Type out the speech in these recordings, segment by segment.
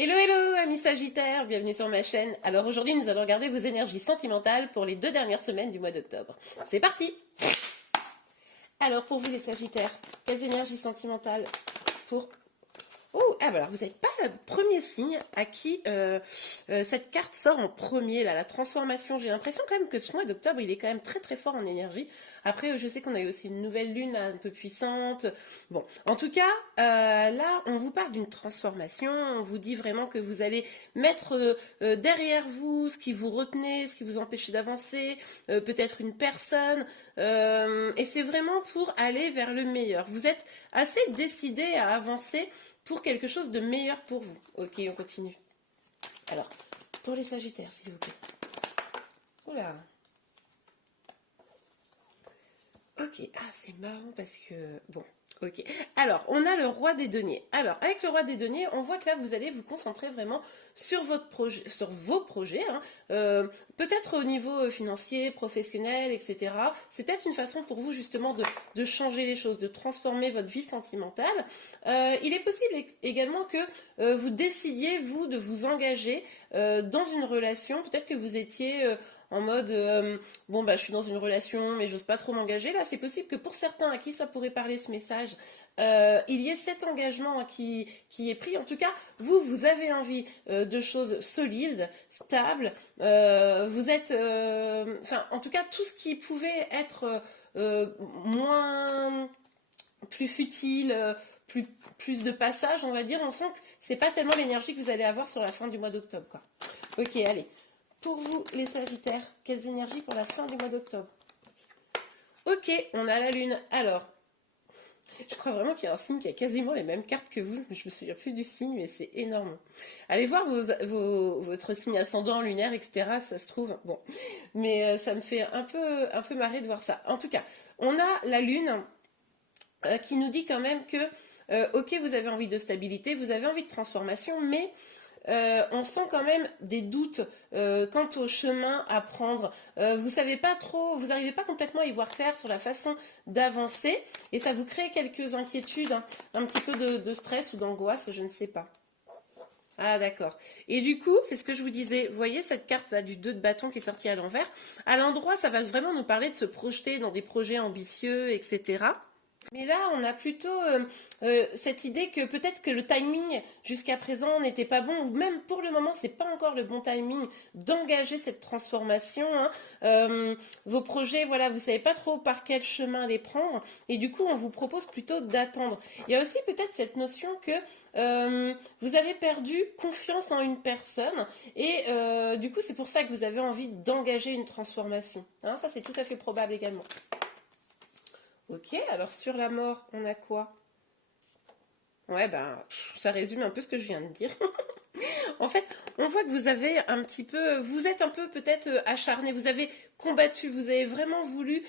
Hello, hello, amis Sagittaires, bienvenue sur ma chaîne. Alors aujourd'hui, nous allons regarder vos énergies sentimentales pour les 2 dernières semaines du mois d'octobre. C'est parti! Alors pour vous les Sagittaires, quelles énergies sentimentales pour... Oh, ah bah alors vous n'êtes pas le premier signe à qui cette carte sort en premier, là, la transformation. J'ai l'impression quand même que ce mois d'octobre, il est quand même très très fort en énergie. Après, je sais qu'on a eu aussi une nouvelle lune là, un peu puissante. Bon, en tout cas, là, on vous parle d'une transformation. On vous dit vraiment que vous allez mettre derrière vous ce qui vous retenait, ce qui vous empêchait d'avancer, peut-être une personne. Et c'est vraiment pour aller vers le meilleur. Vous êtes assez décidé à avancer pour quelque chose de meilleur pour vous. Ok, on continue. Alors, pour les Sagittaires, s'il vous plaît. Oula. Ok, ah c'est marrant parce que... Bon, ok. Alors, on a le roi des deniers. Alors, avec le roi des deniers, on voit que là, vous allez vous concentrer vraiment sur votre projet, sur vos projets, hein. Peut-être au niveau financier, professionnel, etc. C'est peut-être une façon pour vous justement de changer les choses, de transformer votre vie sentimentale. Il est possible également que vous décidiez, vous, de vous engager dans une relation. Peut-être que vous étiez... en mode bon bah je suis dans une relation mais j'ose pas trop m'engager. Là c'est possible que pour certains à qui ça pourrait parler ce message, il y ait cet engagement qui est pris. En tout cas vous avez envie de choses solides, stables. Vous êtes enfin en tout cas tout ce qui pouvait être moins plus futile, plus de passage, on va dire. On sent que c'est pas tellement l'énergie que vous allez avoir sur la fin du mois d'octobre, quoi. Ok, allez. Pour vous, les Sagittaires, quelles énergies pour la fin du mois d'octobre? Ok, on a la Lune. Alors, je crois vraiment qu'il y a un signe qui a quasiment les mêmes cartes que vous. Je me souviens plus du signe, mais c'est énorme. Allez voir votre signe ascendant, lunaire, etc. Ça se trouve. Bon, mais ça me fait un peu marrer de voir ça. En tout cas, on a la Lune qui nous dit quand même que, ok, vous avez envie de stabilité, vous avez envie de transformation, mais... on sent quand même des doutes quant au chemin à prendre. Vous savez pas trop, vous n'arrivez pas complètement à y voir clair sur la façon d'avancer et ça vous crée quelques inquiétudes, hein, un petit peu de stress ou d'angoisse, je ne sais pas. Ah d'accord. Et du coup, c'est ce que je vous disais, vous voyez cette carte là du 2 de bâton qui est sortie à l'envers, à l'endroit ça va vraiment nous parler de se projeter dans des projets ambitieux, etc. Mais là, on a plutôt cette idée que peut-être que le timing jusqu'à présent n'était pas bon, ou même pour le moment, c'est pas encore le bon timing d'engager cette transformation, hein. Vos projets, voilà, vous savez pas trop par quel chemin les prendre, et du coup, on vous propose plutôt d'attendre. Il y a aussi peut-être cette notion que vous avez perdu confiance en une personne, et du coup, c'est pour ça que vous avez envie d'engager une transformation. Hein, ça, c'est tout à fait probable également. Ok, alors sur la mort, on a quoi? Ouais, ben, ça résume un peu ce que je viens de dire. En fait, on voit que vous avez un petit peu, vous êtes un peu peut-être acharné, vous avez combattu, vous avez vraiment voulu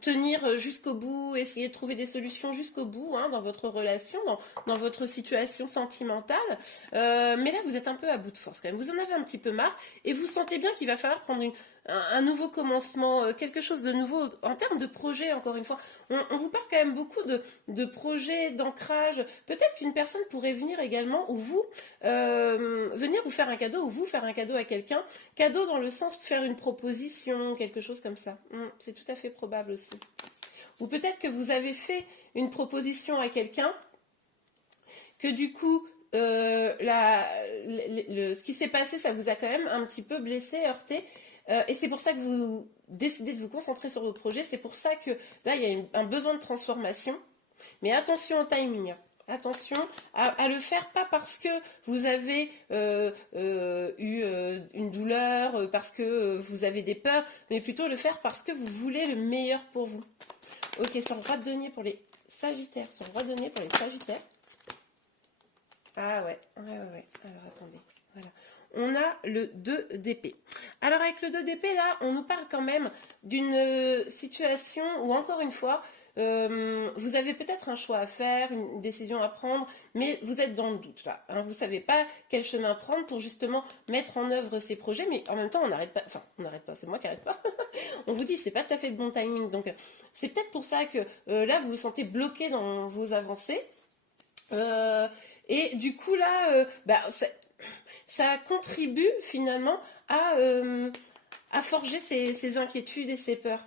tenir jusqu'au bout, essayer de trouver des solutions jusqu'au bout, hein, dans votre relation, dans votre situation sentimentale. Mais là, vous êtes un peu à bout de force quand même. Vous en avez un petit peu marre et vous sentez bien qu'il va falloir prendre un nouveau commencement, quelque chose de nouveau en termes de projet, encore une fois. On vous parle quand même beaucoup de projets, d'ancrage. Peut-être qu'une personne pourrait venir également, ou vous, venir vous faire un cadeau, ou vous faire un cadeau à quelqu'un. Cadeau dans le sens de faire une proposition, quelque chose comme ça. C'est tout à fait probable aussi. Ou peut-être que vous avez fait une proposition à quelqu'un, que du coup, ce qui s'est passé, ça vous a quand même un petit peu blessé, heurté. Et c'est pour ça que vous décidez de vous concentrer sur vos projets. C'est pour ça que là, il y a un besoin de transformation. Mais attention au timing. Attention à le faire, pas parce que vous avez eu une douleur, parce que vous avez des peurs, mais plutôt le faire parce que vous voulez le meilleur pour vous. Ok, sur le roi de denier pour les Sagittaires. Sur le roi de denier pour les Sagittaires. Ah ouais. Alors attendez. Voilà. On a le 2 d'épée. Alors avec le 2 d'épée, là, on nous parle quand même d'une situation où, encore une fois, vous avez peut-être un choix à faire, une décision à prendre, mais vous êtes dans le doute là. Hein, vous ne savez pas quel chemin prendre pour justement mettre en œuvre ces projets, mais en même temps, on n'arrête pas. Enfin, on n'arrête pas, c'est moi qui n'arrête pas. On vous dit, c'est pas tout à fait le bon timing. Donc, c'est peut-être pour ça que là, vous vous sentez bloqué dans vos avancées. Et du coup, là, ça contribue finalement à forger ses inquiétudes et ses peurs.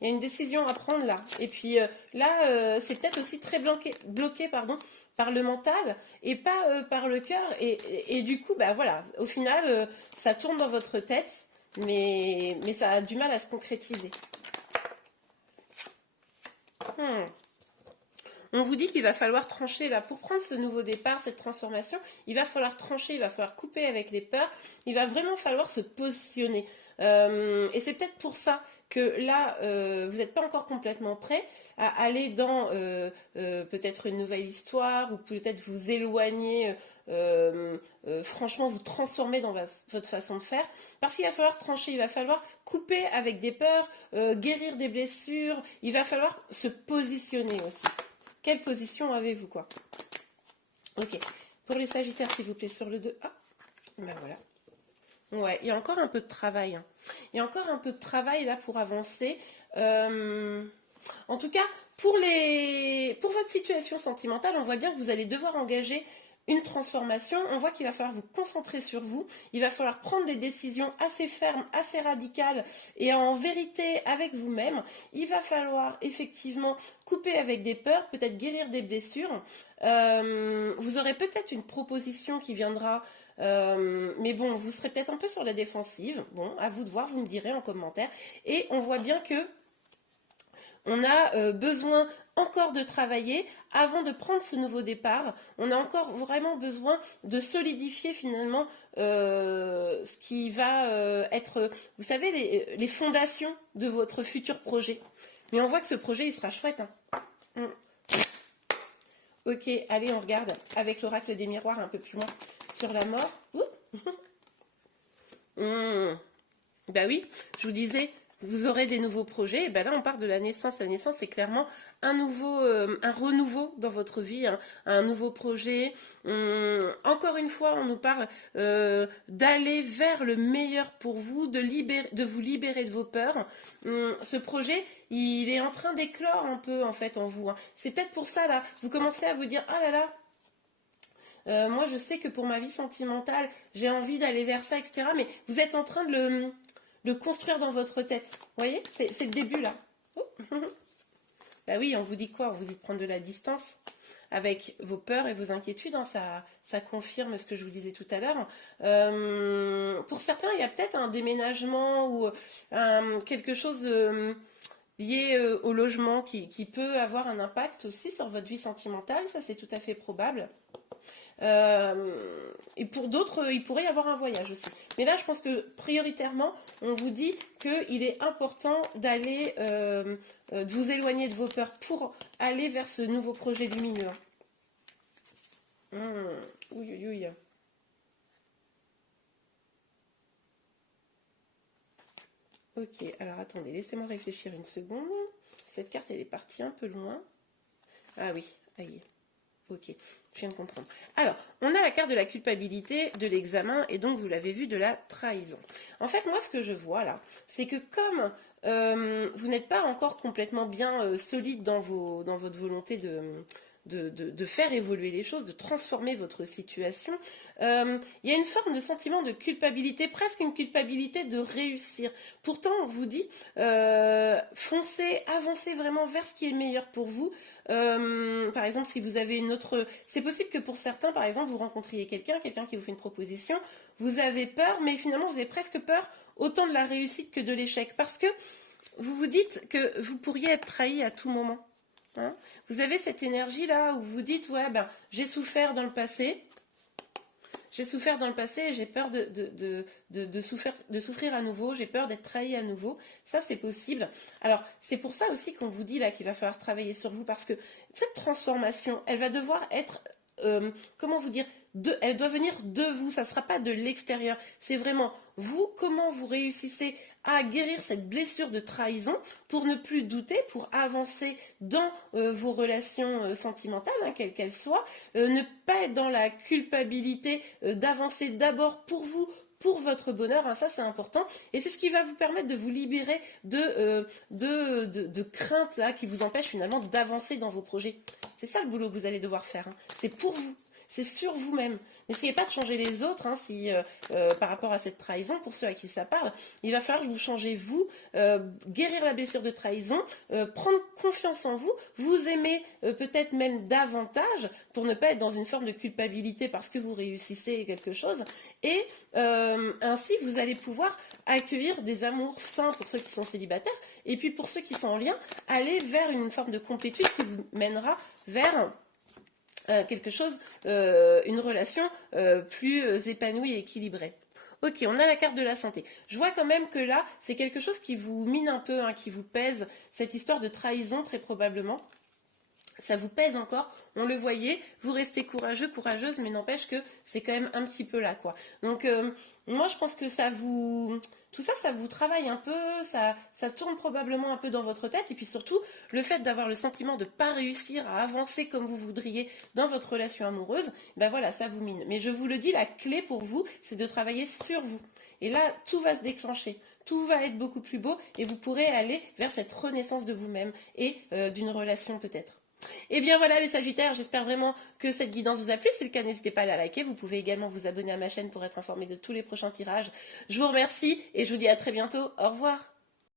Il y a une décision à prendre là. Et puis là, c'est peut-être aussi très bloqué par le mental et pas par le cœur. Et du coup, bah voilà, au final, ça tourne dans votre tête, mais ça a du mal à se concrétiser. On vous dit qu'il va falloir trancher là pour prendre ce nouveau départ, cette transformation. Il va falloir trancher, il va falloir couper avec les peurs. Il va vraiment falloir se positionner. Et c'est peut-être pour ça que là, vous n'êtes pas encore complètement prêt à aller dans peut-être une nouvelle histoire ou peut-être vous éloigner, franchement vous transformer dans votre façon de faire. Parce qu'il va falloir trancher, il va falloir couper avec des peurs, guérir des blessures. Il va falloir se positionner aussi. Quelle position avez-vous, quoi? Ok. Pour les Sagittaires, s'il vous plaît, sur le 2. Ah, ben voilà. Ouais, il y a encore un peu de travail. Hein. Il y a encore un peu de travail là pour avancer. En tout cas, pour votre situation sentimentale, on voit bien que vous allez devoir engager une transformation. On voit qu'il va falloir vous concentrer sur vous. Il va falloir prendre des décisions assez fermes, assez radicales et en vérité avec vous-même. Il va falloir effectivement couper avec des peurs, peut-être guérir des blessures. Vous aurez peut-être une proposition qui viendra, mais bon, vous serez peut-être un peu sur la défensive. Bon, à vous de voir, vous me direz en commentaire. Et on voit bien que on a besoin encore de travailler avant de prendre ce nouveau départ. On a encore vraiment besoin de solidifier finalement ce qui va être, vous savez, les fondations de votre futur projet. Mais on voit que ce projet, il sera chouette. Hein. Ok, allez, on regarde avec l'oracle des miroirs un peu plus loin sur la mort. Bah oui, je vous disais, vous aurez des nouveaux projets. Et ben là, on parle de la naissance. La naissance, c'est clairement un renouveau dans votre vie, un nouveau projet. Encore une fois, on nous parle d'aller vers le meilleur pour vous, de vous libérer de vos peurs. Ce projet, il est en train d'éclore un peu en fait en vous. Hein. C'est peut-être pour ça là, vous commencez à vous dire ah là là. Moi, je sais que pour ma vie sentimentale, j'ai envie d'aller vers ça, etc. Mais vous êtes en train de le construire dans votre tête. Vous voyez, c'est le début là. Oh. Bah oui, on vous dit quoi? On vous dit de prendre de la distance avec vos peurs et vos inquiétudes. Hein. Ça confirme ce que je vous disais tout à l'heure. Pour certains, il y a peut-être un déménagement ou quelque chose lié au logement qui peut avoir un impact aussi sur votre vie sentimentale. Ça, c'est tout à fait probable. Et pour d'autres, il pourrait y avoir un voyage aussi. Mais là, je pense que prioritairement, on vous dit qu'il est important d'aller, de vous éloigner de vos peurs pour aller vers ce nouveau projet lumineux. Oui, oui, oui. Ok, alors attendez, laissez-moi réfléchir une seconde. Cette carte, elle est partie un peu loin. Ah oui, aïe. Ok, je viens de comprendre. Alors, on a la carte de la culpabilité, de l'examen, et donc, vous l'avez vu, de la trahison. En fait, moi, ce que je vois là, c'est que comme vous n'êtes pas encore complètement bien solide dans votre volonté de faire évoluer les choses, de transformer votre situation, il y a une forme de sentiment de culpabilité, presque une culpabilité de réussir. Pourtant, on vous dit, foncez, avancez vraiment vers ce qui est meilleur pour vous. Par exemple, si vous avez une autre... C'est possible que pour certains, par exemple, vous rencontriez quelqu'un qui vous fait une proposition, vous avez peur, mais finalement, vous avez presque peur autant de la réussite que de l'échec, parce que vous vous dites que vous pourriez être trahi à tout moment. Hein, vous avez cette énergie là où vous dites ouais ben j'ai souffert dans le passé et j'ai peur de souffrir à nouveau, j'ai peur d'être trahi à nouveau. Ça c'est possible. Alors c'est pour ça aussi qu'on vous dit là qu'il va falloir travailler sur vous, parce que cette transformation elle va devoir être comment vous dire, elle doit venir de vous, ça ne sera pas de l'extérieur, c'est vraiment vous, comment vous réussissez à guérir cette blessure de trahison pour ne plus douter, pour avancer dans vos relations sentimentales, hein, quelles qu'elles soient, ne pas être dans la culpabilité d'avancer d'abord pour vous, pour votre bonheur, hein, ça c'est important, et c'est ce qui va vous permettre de vous libérer de craintes là, qui vous empêchent finalement d'avancer dans vos projets. C'est ça le boulot que vous allez devoir faire, hein. C'est pour vous. C'est sur vous-même. N'essayez pas de changer les autres hein, par rapport à cette trahison, pour ceux à qui ça parle. Il va falloir que vous changez vous, guérir la blessure de trahison, prendre confiance en vous, vous aimer peut-être même davantage pour ne pas être dans une forme de culpabilité parce que vous réussissez quelque chose. Et ainsi, vous allez pouvoir accueillir des amours sains pour ceux qui sont célibataires. Et puis pour ceux qui sont en lien, aller vers une forme de complétude qui vous mènera vers quelque chose, une relation plus épanouie et équilibrée. Ok, on a la carte de la santé. Je vois quand même que là, c'est quelque chose qui vous mine un peu, hein, qui vous pèse, cette histoire de trahison très probablement. Ça vous pèse encore, on le voyait, vous restez courageux, courageuse, mais n'empêche que c'est quand même un petit peu là, quoi. Donc, moi, je pense que tout ça, ça vous travaille un peu, ça tourne probablement un peu dans votre tête, et puis surtout, le fait d'avoir le sentiment de ne pas réussir à avancer comme vous voudriez dans votre relation amoureuse, ben voilà, ça vous mine. Mais je vous le dis, la clé pour vous, c'est de travailler sur vous. Et là, tout va se déclencher, tout va être beaucoup plus beau, et vous pourrez aller vers cette renaissance de vous-même et d'une relation peut-être. Et bien voilà les Sagittaires, j'espère vraiment que cette guidance vous a plu. Si c'est le cas, n'hésitez pas à la liker. Vous pouvez également vous abonner à ma chaîne pour être informé de tous les prochains tirages. Je vous remercie et je vous dis à très bientôt. Au revoir.